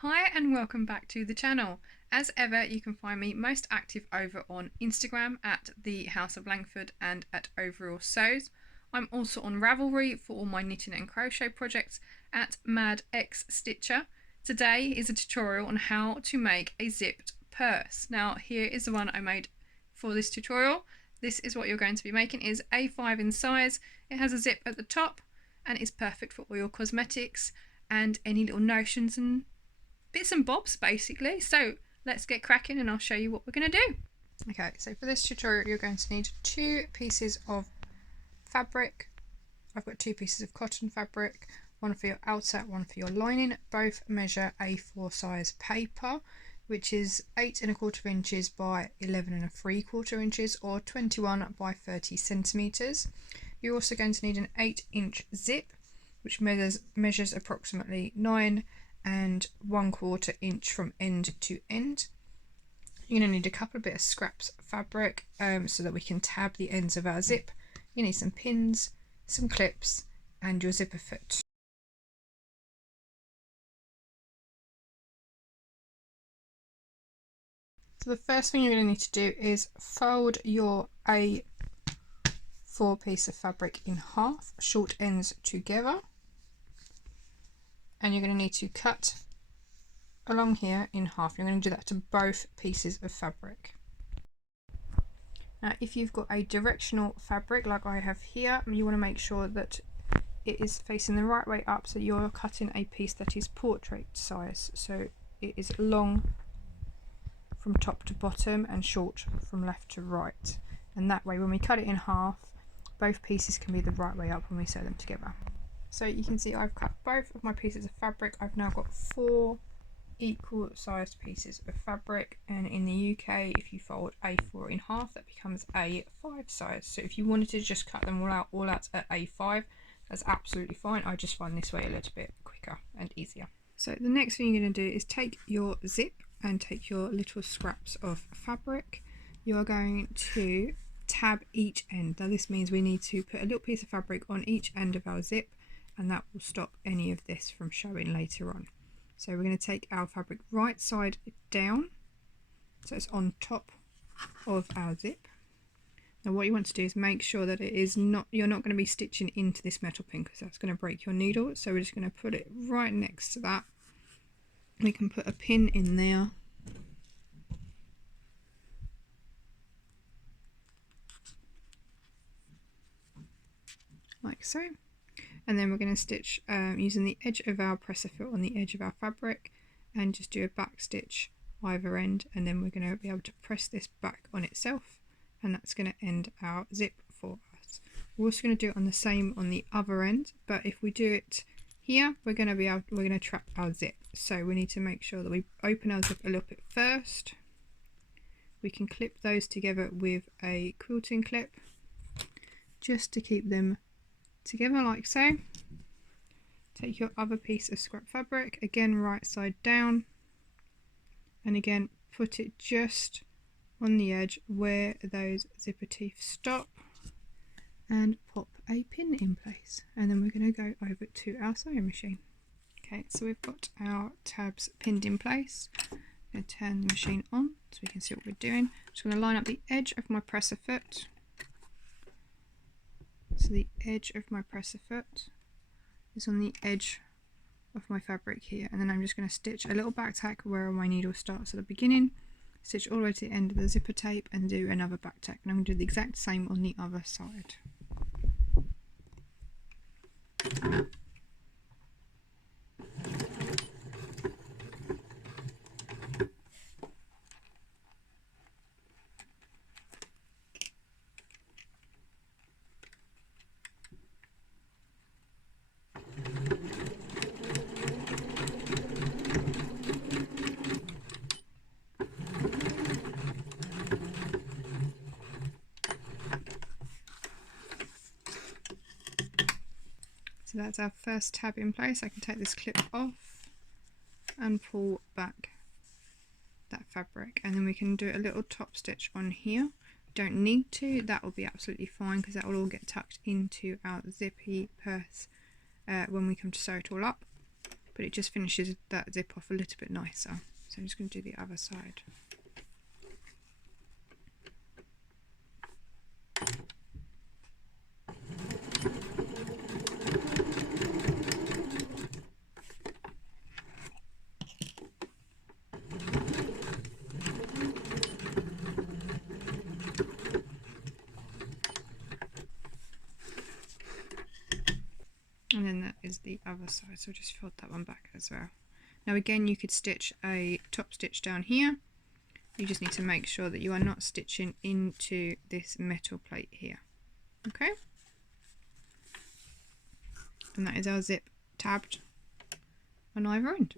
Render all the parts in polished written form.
Hi and welcome back to the channel. As ever, you can find me most active over on Instagram at the House of Langford and at Overall Sews. I'm also on Ravelry for all my knitting and crochet projects at Mad X Stitcher. Today is a tutorial on how to make a zipped purse. Now here is the one I made for this tutorial. This is what you're going to be making. It is A5 in size. It has a zip at the top and it's perfect for all your cosmetics and any little notions and bits and bobs basically. So let's get cracking and I'll show you what we're going to do. Okay, so for this tutorial you're going to need 2 pieces of fabric. I've got 2 pieces of cotton fabric, one for your outer, one for your lining. Both measure A4 size paper, which is 8 1/4 inches by 11 3/4 inches or 21 by 30 centimeters. You're also going to need an 8-inch zip, which measures approximately 9 1/4 inch from end to end. You're going to need a couple of bit of scraps of fabric so that we can tab the ends of our zip. You need some pins, some clips and your zipper foot. So the first thing you're going to need to do is fold your A4 piece of fabric in half, short ends together. And you're going to need to cut along here in half. You're going to do that to both pieces of fabric. Now if you've got a directional fabric like I have here, you want to make sure that it is facing the right way up, so you're cutting a piece that is portrait size, so it is long from top to bottom and short from left to right, and that way when we cut it in half both pieces can be the right way up when we sew them together. So you can see I've cut both of my pieces of fabric. I've now got 4 equal sized pieces of fabric, and in the UK if you fold A4 in half that becomes A5 size. So if you wanted to just cut them all out at A5, that's absolutely fine. I just find this way a little bit quicker and easier. So the next thing you're going to do is take your zip and take your little scraps of fabric. You're going to tab each end. Now this means we need to put a little piece of fabric on each end of our zip, and that will stop any of this from showing later on. So we're going to take our fabric right side down, so it's on top of our zip. Now what you want to do is make sure that you're not going to be stitching into this metal pin, because that's going to break your needle. So we're just going to put it right next to that. We can put a pin in there. Like so. And then we're going to stitch using the edge of our presser foot on the edge of our fabric and just do a back stitch either end, and then we're going to be able to press this back on itself, and that's going to end our zip for us. We're also going to do it on the same on the other end, but if we do it here we're going to trap our zip. So we need to make sure that we open our zip a little bit first. We can clip those together with a quilting clip just to keep them together like so. Take your other piece of scrap fabric, again right side down, and again put it just on the edge where those zipper teeth stop, and pop a pin in place, and then we're going to go over to our sewing machine. Okay, so we've got our tabs pinned in place. I'm going to turn the machine on so we can see what we're doing. I'm just going to line up the edge of my presser foot. So the edge of my presser foot is on the edge of my fabric here, and then I'm just going to stitch a little back tack where my needle starts at the beginning, stitch all the way to the end of the zipper tape and do another back tack, and I'm going to do the exact same on the other side. So that's our first tab in place. I can take this clip off and pull back that fabric, and then we can do a little top stitch on here. Don't need to, that will be absolutely fine because that will all get tucked into our zippy purse when we come to sew it all up. but it just finishes that zip off a little bit nicer. So I'm just going to do the other side. And then that is the other side, so just fold that one back as well. Now again, you could stitch a top stitch down here. You just need to make sure that you are not stitching into this metal plate here. Okay? And that is our zip tabbed on either end.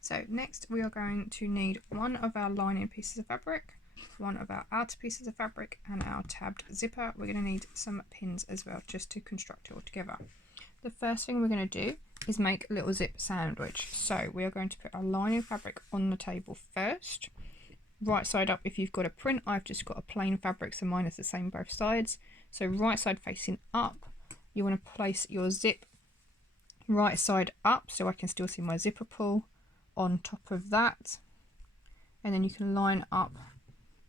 So next we are going to need one of our lining pieces of fabric, one of our outer pieces of fabric, and our tabbed zipper. We're going to need some pins as well, just to construct it all together. The first thing we're going to do is make a little zip sandwich. So we are going to put our lining fabric on the table first, right side up. If you've got a print, I've just got a plain fabric, so mine is the same both sides. So right side facing up, you want to place your zip right side up so I can still see my zipper pull on top of that, and then you can line up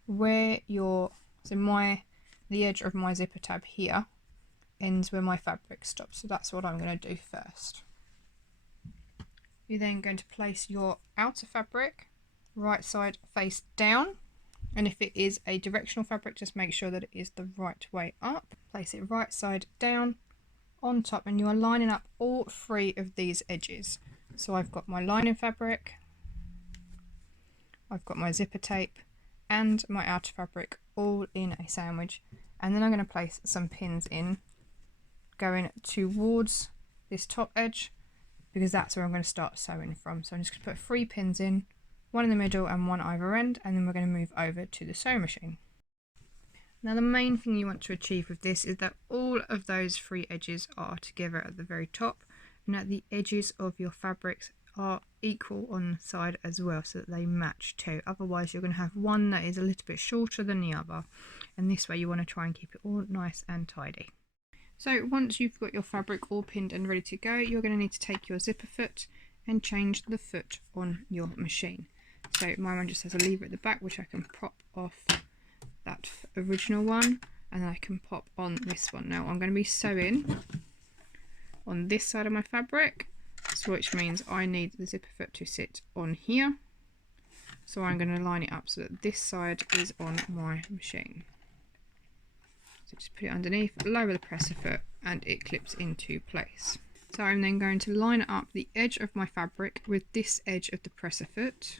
where your, the edge of my zipper tab here ends where my fabric stops. So that's what I'm going to do first. You're then going to place your outer fabric right side face down, and if it is a directional fabric, just make sure that it is the right way up. Place it right side down on top, and you are lining up all three of these edges. So I've got my lining fabric, I've got my zipper tape, and my outer fabric all in a sandwich, and then I'm going to place some pins in going towards this top edge, because that's where I'm going to start sewing from. So I'm just going to put 3 pins in, one in the middle and one either end, and then we're going to move over to the sewing machine. Now the main thing you want to achieve with this is that all of those 3 edges are together at the very top, and that the edges of your fabrics are equal on the side as well, so that they match too. Otherwise you're going to have one that is a little bit shorter than the other, and this way you want to try and keep it all nice and tidy. So once you've got your fabric all pinned and ready to go, you're going to need to take your zipper foot and change the foot on your machine. So my one just has a lever at the back, which I can pop off that original one, and then I can pop on this one. Now I'm going to be sewing on this side of my fabric, so which means I need the zipper foot to sit on here. So I'm going to line it up so that this side is on my machine. So just put it underneath, lower the presser foot, and it clips into place. So I'm then going to line up the edge of my fabric with this edge of the presser foot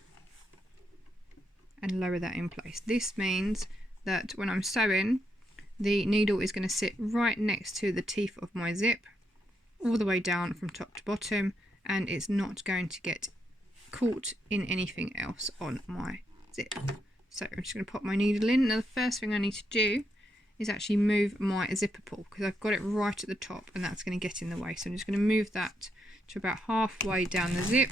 and lower that in place. This means that when I'm sewing, the needle is going to sit right next to the teeth of my zip, all the way down from top to bottom, and it's not going to get caught in anything else on my zip. So I'm just going to pop my needle in. Now the first thing I need to do is actually move my zipper pull, because I've got it right at the top and that's going to get in the way. So I'm just going to move that to about halfway down the zip,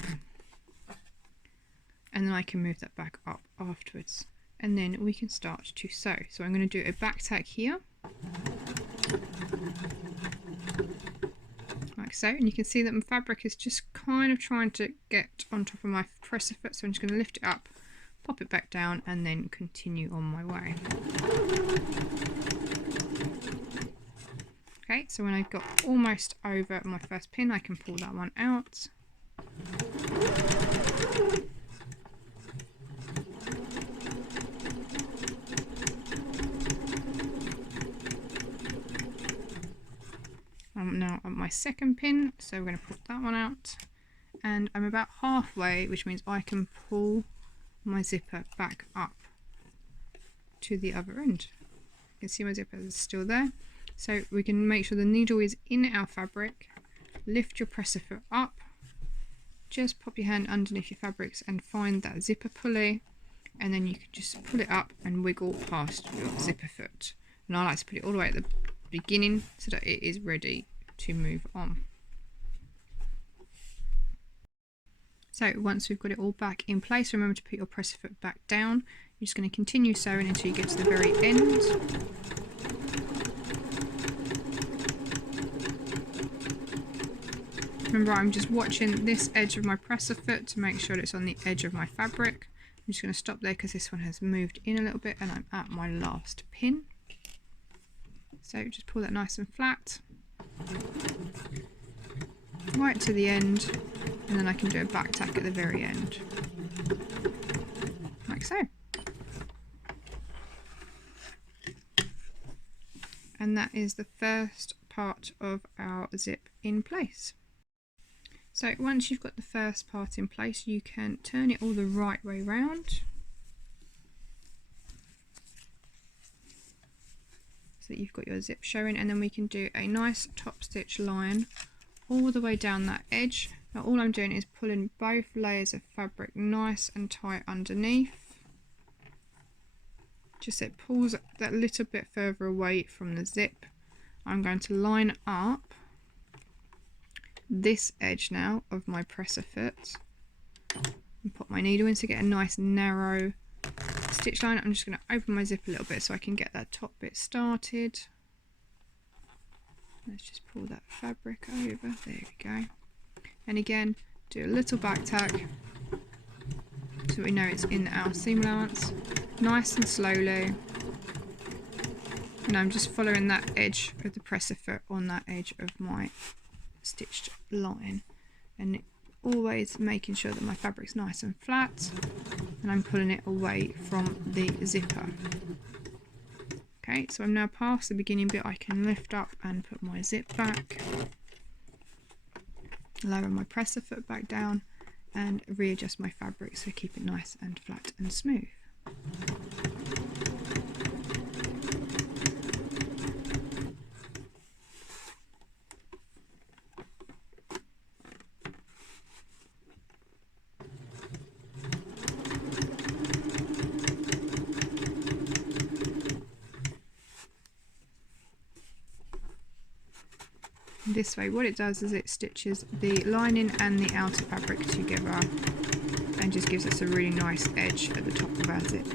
and then I can move that back up afterwards, and then we can start to sew. So I'm going to do a back tack here, like so, and you can see that my fabric is just kind of trying to get on top of my presser foot, so I'm just going to lift it up, pop it back down, and then continue on my way. Okay, so when I've got almost over my first pin, I can pull that one out. I'm now on my second pin, so we're going to pull that one out, and I'm about halfway, which means I can pull my zipper back up to the other end. You can see my zipper is still there, so we can make sure the needle is in our fabric. Lift your presser foot up, just pop your hand underneath your fabrics and find that zipper pulley, and then you can just pull it up and wiggle past your zipper foot. And I like to put it all the way at the beginning so that it is ready to move on. So once we've got it all back in place, remember to put your presser foot back down. You're just going to continue sewing until you get to the very end. Remember, I'm just watching this edge of my presser foot to make sure it's on the edge of my fabric. I'm just going to stop there because this one has moved in a little bit and I'm at my last pin. So just pull that nice and flat, right to the end, and then I can do a back tack at the very end, like so. And that is the first part of our zip in place. So once you've got the first part in place, you can turn it all the right way round. So that you've got your zip showing, and then we can do a nice top stitch line all the way down that edge. Now all I'm doing is pulling both layers of fabric nice and tight underneath. Just so it pulls that little bit further away from the zip. I'm going to line up this edge now of my presser foot and put my needle in to get a nice narrow stitch line. I'm just going to open my zip a little bit so I can get that top bit started. Let's just pull that fabric over, there we go. And again, do a little back tack so we know it's in our seam allowance, nice and slowly. And I'm just following that edge of the presser foot on that edge of my stitched line, and always making sure that my fabric's nice and flat, and I'm pulling it away from the zipper. Okay, so I'm now past the beginning bit. I can lift up and put my zip back, lower my presser foot back down, and readjust my fabric so keep it nice and flat and smooth. This way, what it does is it stitches the lining and the outer fabric together and just gives us a really nice edge at the top of our zip.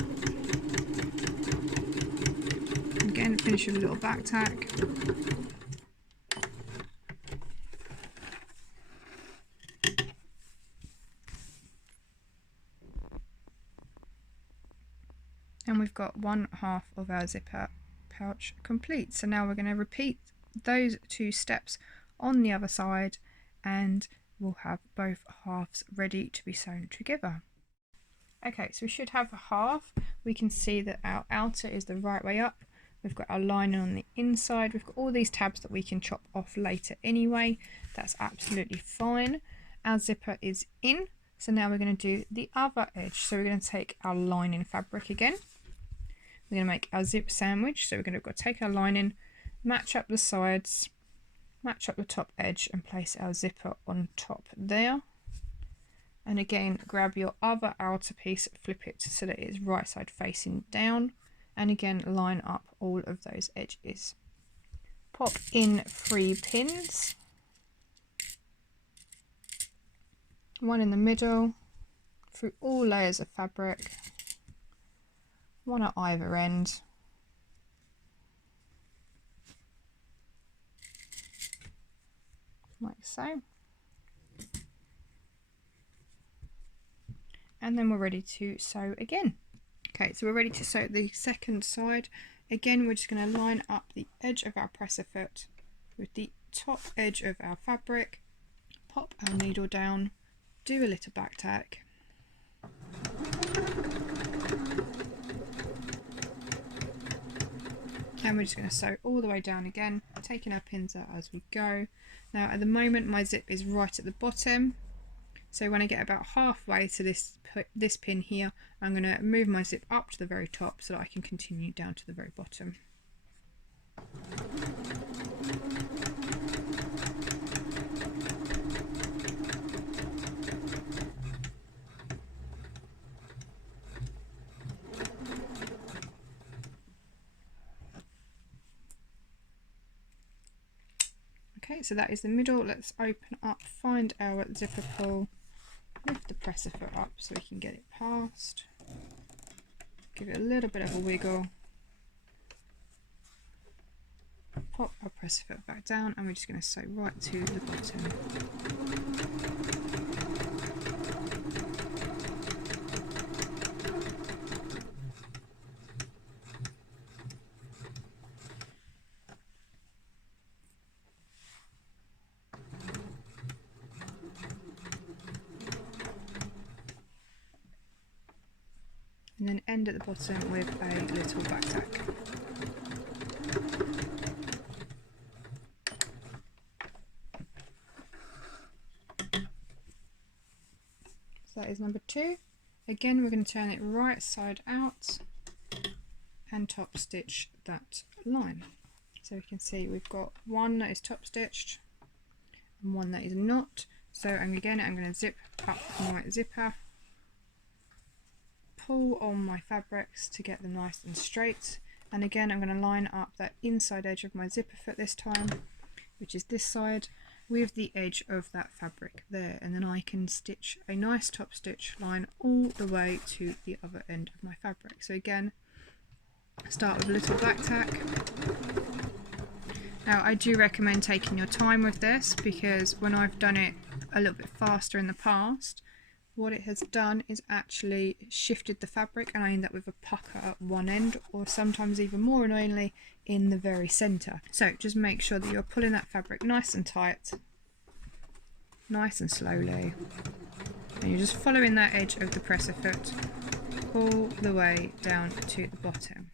Again, finish with a little back tack. And we've got one half of our zipper pouch complete. So now we're going to repeat those two steps on the other side, and we'll have both halves ready to be sewn together. Okay, so we should have a half. We can see that our outer is the right way up. We've got our lining on the inside. We've got all these tabs that we can chop off later anyway. That's absolutely fine. Our zipper is in, so now we're going to do the other edge. So we're going to take our lining fabric again. We're going to make our zip sandwich. So we're going to take our lining, match up the sides, match up the top edge, and place our zipper on top there. And again, grab your other outer piece, flip it so that it is right side facing down, and again line up all of those edges. Pop in 3 pins, one in the middle, through all layers of fabric, one at either end. Like so. And then we're ready to sew again. Okay, so we're ready to sew the second side. Again, we're just going to line up the edge of our presser foot with the top edge of our fabric, pop our needle down, do a little back tack, and we're just going to sew all the way down again, taking our pins out as we go. Now at the moment my zip is right at the bottom, so when I get about halfway to this pin here, I'm going to move my zip up to the very top so that I can continue down to the very bottom. Okay, so that is the middle. Let's open up, find our zipper pull, lift the presser foot up so we can get it past, give it a little bit of a wiggle, pop our press foot back down, and we're just going to sew right to the bottom. And then end at the bottom with a little back tack. So that is number 2. Again, we're going to turn it right side out and top stitch that line. So we can see we've got one that is top stitched and one that is not. So again, I'm going to zip up my zipper, pull on my fabrics to get them nice and straight, and again I'm going to line up that inside edge of my zipper foot this time, which is this side, with the edge of that fabric there, and then I can stitch a nice top stitch line all the way to the other end of my fabric. So again, start with a little black tack. Now I do recommend taking your time with this, because when I've done it a little bit faster in the past, what it has done is actually shifted the fabric, and I end up with a pucker at one end, or sometimes even more annoyingly in the very centre. So just make sure that you're pulling that fabric nice and tight, nice and slowly, and you're just following that edge of the presser foot all the way down to the bottom.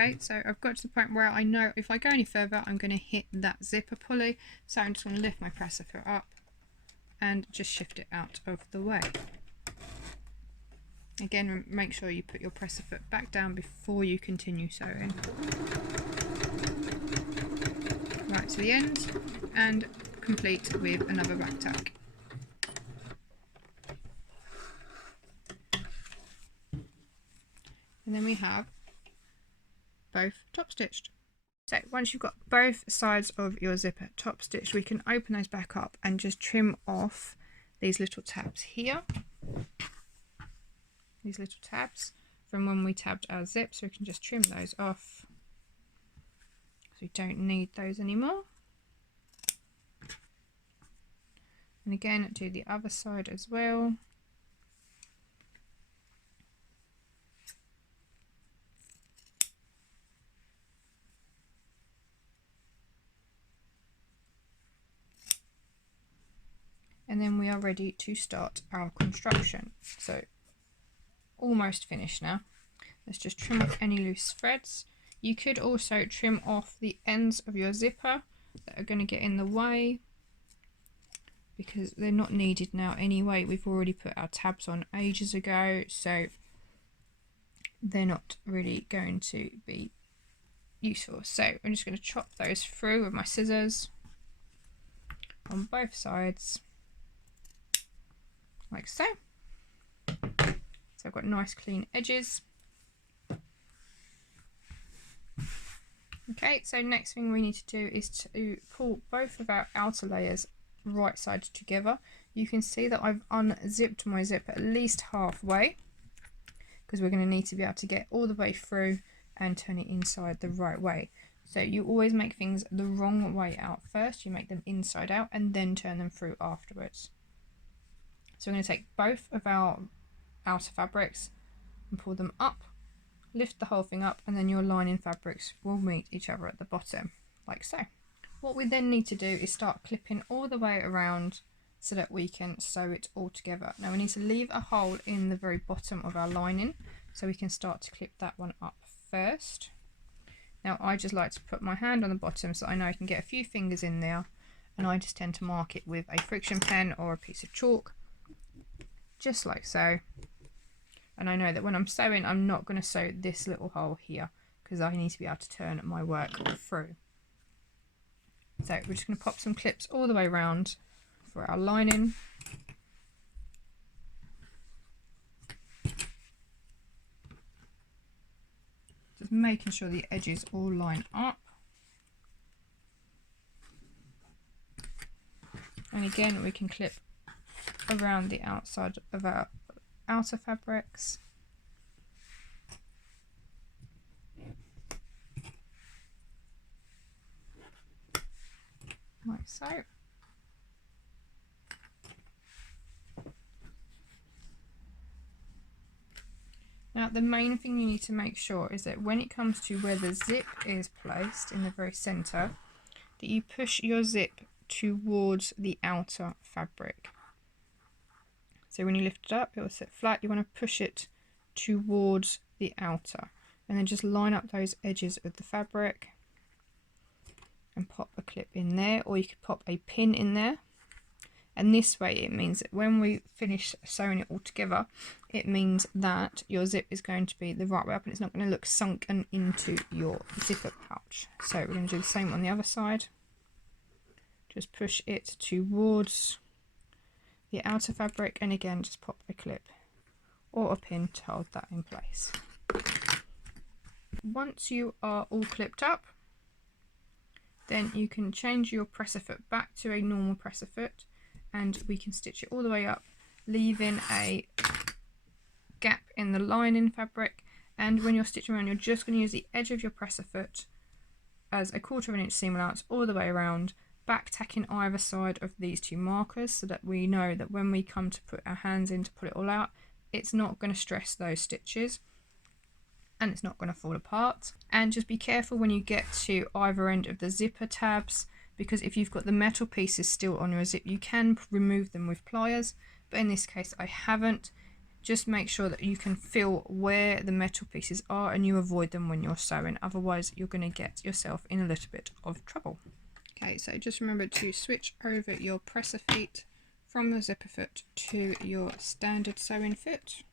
Okay, so I've got to the point where I know if I go any further I'm going to hit that zipper pulley, so I'm just going to lift my presser foot up and just shift it out of the way. Again, make sure you put your presser foot back down before you continue sewing. Right to the end, and complete with another back tack. And then we have both top stitched. So once you've got both sides of your zipper top stitched, we can open those back up and just trim off these little tabs here. These little tabs from when we tabbed our zip, so we can just trim those off, so we don't need those anymore. And again, do the other side as well. And then we are ready to start our construction. So almost finished now. Let's just trim off any loose threads. You could also trim off the ends of your zipper that are going to get in the way, because they're not needed now anyway. We've already put our tabs on ages ago, so they're not really going to be useful. So I'm just going to chop those through with my scissors on both sides, like so. So I've got nice clean edges. Okay, so next thing we need to do is to pull both of our outer layers right sides together. You can see that I've unzipped my zip at least halfway, because we're going to need to be able to get all the way through and turn it inside the right way. So you always make things the wrong way out first. You make them inside out and then turn them through afterwards. So we're going to take both of our outer fabrics and pull them up, lift the whole thing up, and then your lining fabrics will meet each other at the bottom, like so. What we then need to do is start clipping all the way around so that we can sew it all together. Now we need to leave a hole in the very bottom of our lining, so we can start to clip that one up first. Now I just like to put my hand on the bottom so I know I can get a few fingers in there, and I just tend to mark it with a friction pen or a piece of chalk, just like so. And I know that when I'm sewing, I'm not going to sew this little hole here, because I need to be able to turn my work through. So we're just going to pop some clips all the way around for our lining. Just making sure the edges all line up. And again, we can clip around the outside of our outer fabrics. Like so. Now the main thing you need to make sure is that when it comes to where the zip is placed in the very centre, that you push your zip towards the outer fabric. So when you lift it up, it will sit flat. You want to push it towards the outer, and then just line up those edges of the fabric and pop a clip in there, or you could pop a pin in there. And this way it means that when we finish sewing it all together, it means that your zip is going to be the right way up and it's not going to look sunken into your zipper pouch. So we're going to do the same on the other side. Just push it towards the outer fabric, and again just pop a clip or a pin to hold that in place. Once you are all clipped up, then you can change your presser foot back to a normal presser foot, and we can stitch it all the way up, leaving a gap in the lining fabric. And when you're stitching around, you're just going to use the edge of your presser foot as a 1/4 inch seam allowance all the way around, back tacking either side of these two markers, so that we know that when we come to put our hands in to pull it all out, it's not going to stress those stitches and it's not going to fall apart. And just be careful when you get to either end of the zipper tabs, because if you've got the metal pieces still on your zip, you can remove them with pliers, but in this case I haven't. Just make sure that you can feel where the metal pieces are and you avoid them when you're sewing, otherwise you're going to get yourself in a little bit of trouble. Okay, so just remember to switch over your presser feet from the zipper foot to your standard sewing foot,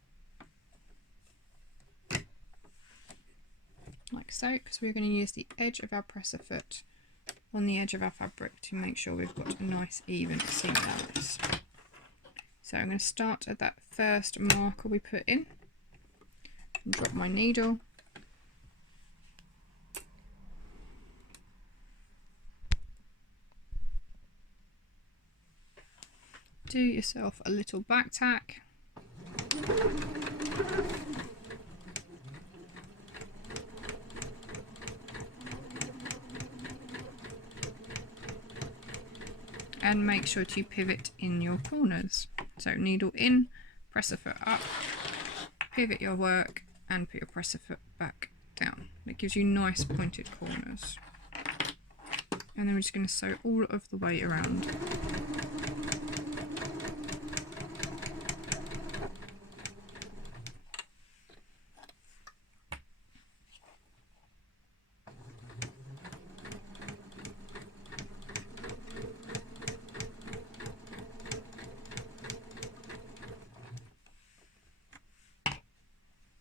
like so, because we're going to use the edge of our presser foot on the edge of our fabric to make sure we've got a nice even seam allowance. So I'm going to start at that first marker we put in and drop my needle. Do yourself a little back tack. And make sure to pivot in your corners. So needle in, presser foot up, pivot your work and put your presser foot back down. That gives you nice pointed corners. And then we're just going to sew all of the way around.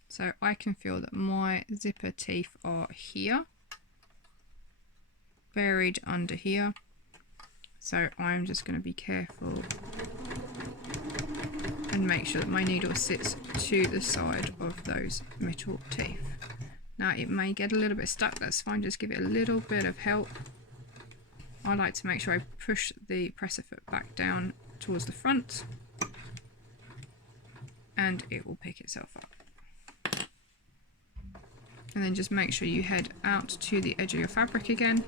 So I can feel that my zipper teeth are here, buried under here. So I'm just going to be careful and make sure that my needle sits to the side of those metal teeth. Now it may get a little bit stuck, that's fine, just give it a little bit of help. I like to make sure I push the presser foot back down towards the front and it will pick itself up. And then just make sure you head out to the edge of your fabric again.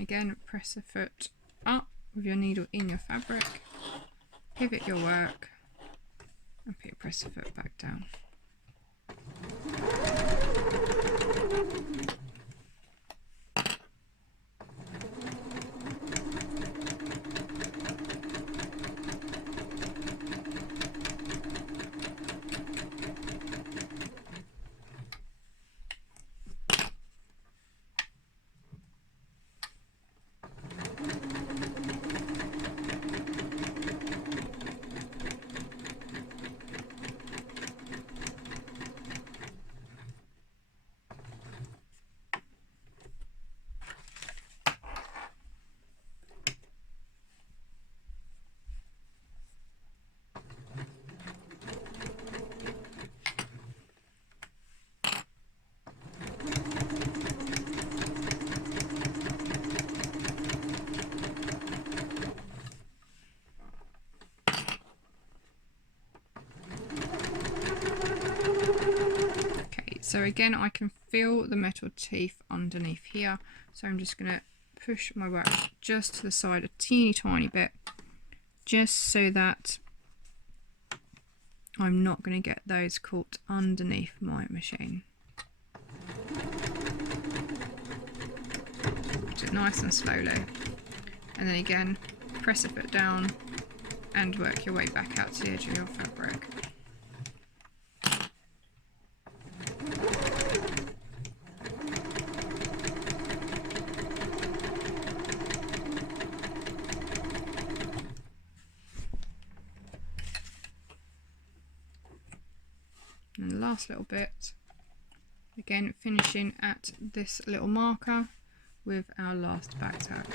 Again, press the foot up with your needle in your fabric, pivot your work and put your presser foot back down. So again, I can feel the metal teeth underneath here, so I'm just going to push my work just to the side a teeny tiny bit, just so that I'm not going to get those caught underneath my machine. Do it nice and slowly, and then again press a foot down and work your way back out to the edge of your fabric. And the last little bit, again finishing at this little marker with our last back tack.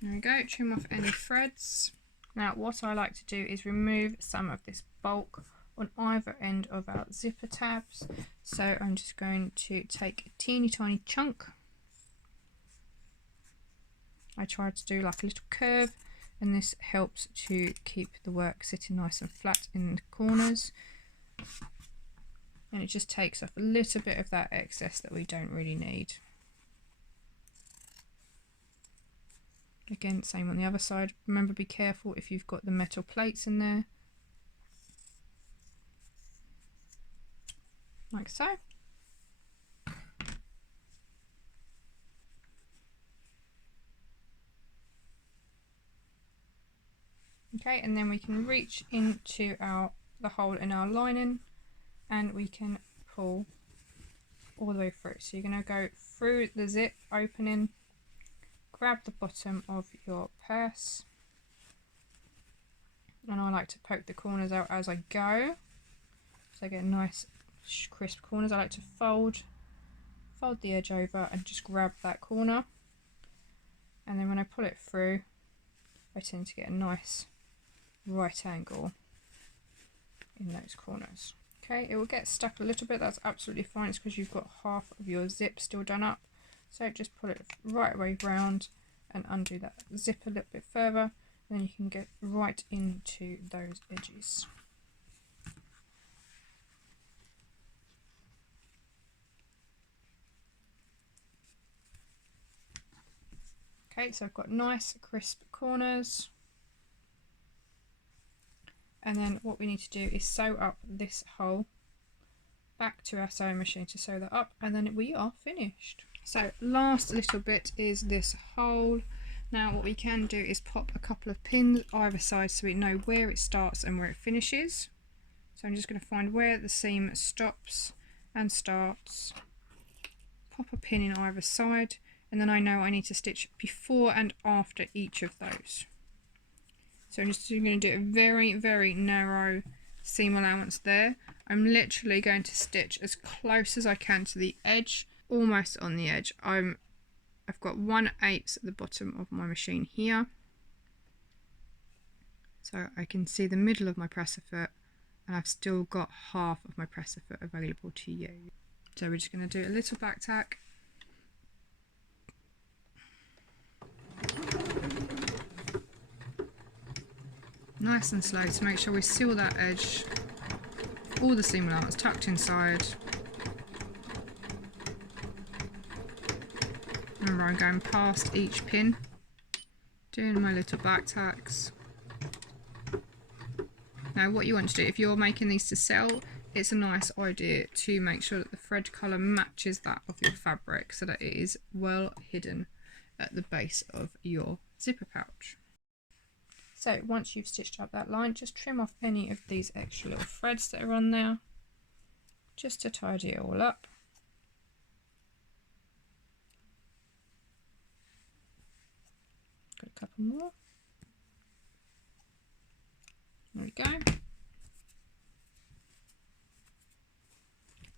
There we go, trim off any threads. Now what I like to do is remove some of this bulk on either end of our zipper tabs. So I'm just going to take a teeny tiny chunk. I try to do like a little curve, and this helps to keep the work sitting nice and flat in the corners. And it just takes off a little bit of that excess that we don't really need. Again, same on the other side. Remember, be careful if you've got the metal plates in there. Like so. Okay, and then we can reach into the hole in our lining, and we can pull all the way through. So you're going to go through the zip opening, grab the bottom of your purse, and I like to poke the corners out as I go, so I get nice crisp corners. I like to fold the edge over and just grab that corner, and then when I pull it through, I tend to get a nice right angle in those corners. Okay, it will get stuck a little bit, that's absolutely fine. It's because you've got half of your zip still done up. So just pull it right way round and undo that zip a little bit further, and then you can get right into those edges. Okay, so I've got nice crisp corners. And then what we need to do is sew up this hole back to our sewing machine to sew that up, and then we are finished. So last little bit is this hole. Now what we can do is pop a couple of pins either side so we know where it starts and where it finishes. So I'm just going to find where the seam stops and starts, pop a pin in either side, and then I know I need to stitch before and after each of those. So I'm just going to do a very, very narrow seam allowance there. I'm literally going to stitch as close as I can to the edge, almost on the edge. I've got 1/8 at the bottom of my machine here, so I can see the middle of my presser foot, and I've still got half of my presser foot available to use. So we're just going to do a little back tack. Nice and slow to make sure we seal that edge, all the seam allowance tucked inside. Remember, I'm going past each pin, doing my little back tacks. Now what you want to do, if you're making these to sell, it's a nice idea to make sure that the thread colour matches that of your fabric so that it is well hidden at the base of your zipper pouch. So once you've stitched up that line, just trim off any of these extra little threads that are on there, just to tidy it all up. Got a couple more. There we go.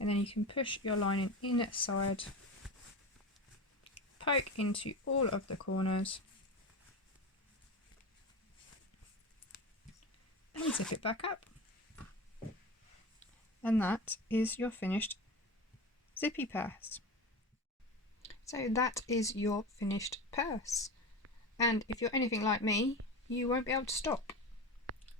And then you can push your lining inside, poke into all of the corners, and zip it back up. And that is your finished zippy purse. So that is your finished purse. And if you're anything like me, you won't be able to stop.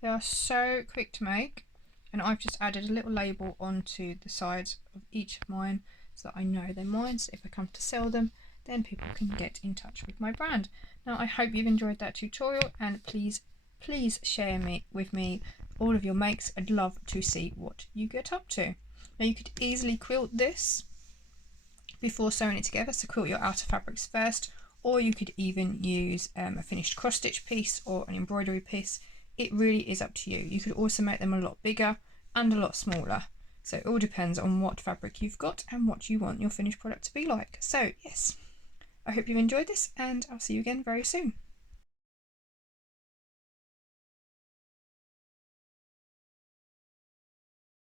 They are so quick to make, and I've just added a little label onto the sides of each of mine so that I know they're mine, so if I come to sell them, then people can get in touch with my brand. Now I hope you've enjoyed that tutorial, and please share with me all of your makes. I'd love to see what you get up to. Now you could easily quilt this before sewing it together, so quilt your outer fabrics first, or you could even use a finished cross stitch piece or an embroidery piece. It really is up to you. You could also make them a lot bigger and a lot smaller, so it all depends on what fabric you've got and what you want your finished product to be like. So yes, I hope you've enjoyed this, and I'll see you again very soon.